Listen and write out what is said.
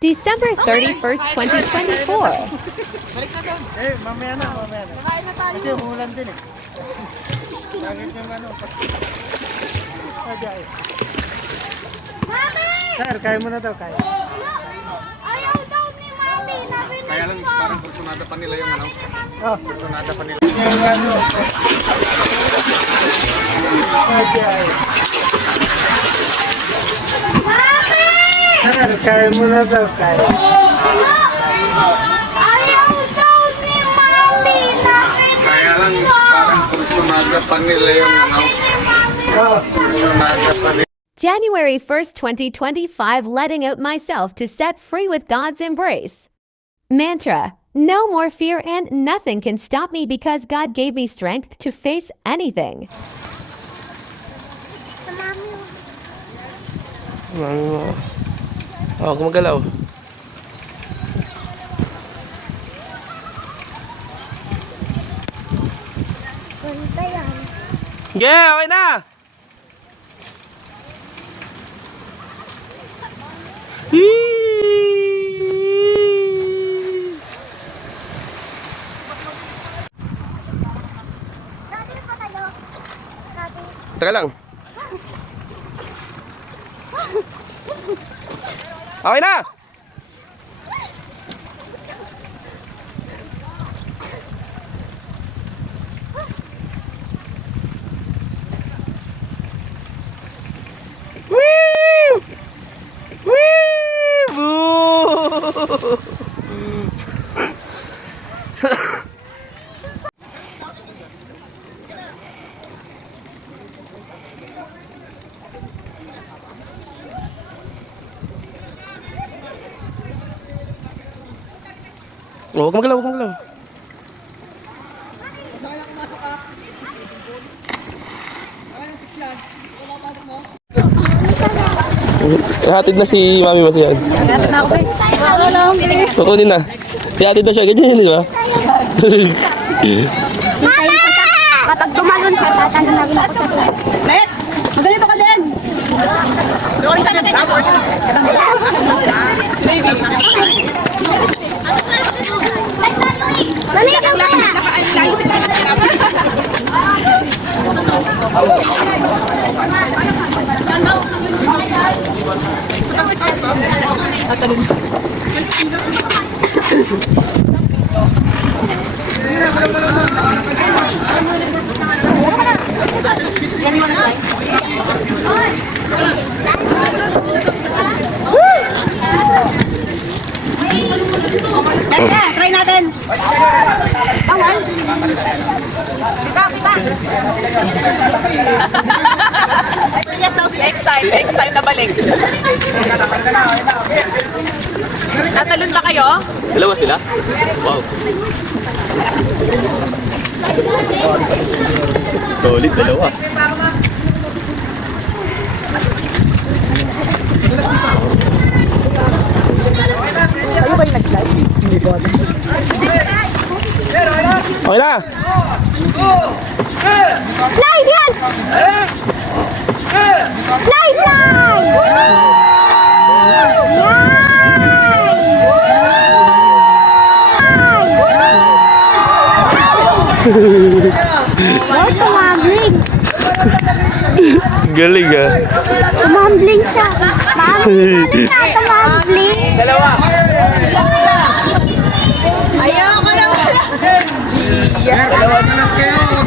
December 31st, 2024. Eh, mamaya na. Kasi umulan din eh. Lagit yung ano. Mami! Sir, kaya mo na daw, kaya. Ayaw daw ni Mami. Kaya lang parang kursunada pa nila yung ano. Oh, Kursunada pa nila. yung ano. Mami! Sir, kaya mo na daw, kaya. Ayaw daw ni Mami. Kaya lang parang kursunada pa nila yung ano. Oh, Kursunada pa nila. January 1st, 2025, letting out myself to set free with God's embrace. Mantra: no more fear and nothing can stop me because God gave me strength to face anything. Oh, gumagalaw. Ganda yan. Yeah, okay na! Hee! Dati na pa tayo. Dati. Teka lang. Okay na! Woo! Woo! Boo! Oh, huwag kang magalaw, huwag kang magalaw. Hatid na si Mami mo siya. Hatid na ako eh. Wala lang. Kukunin na. Hatid na siya, ganyan yun, di ba? Mama! Kapag tumalon ka, tatanong namin ako. Let's! Maganito ka din! Baby! Dali ka ba? Try natin. Bawal. Kita. Yes, daw si next time na balik. Tatalon ba kayo? Dalawa sila? Wow. Solid, dalawa. Kayo ba yung nag-slide? Hindi ba? Okay na! Fly, yan! Fly! Wow, tumambling. Galing ah. Tumambling siya. Mami, na tumambling. Dalawa! Ayaw ko na. dalawa na lang kayo.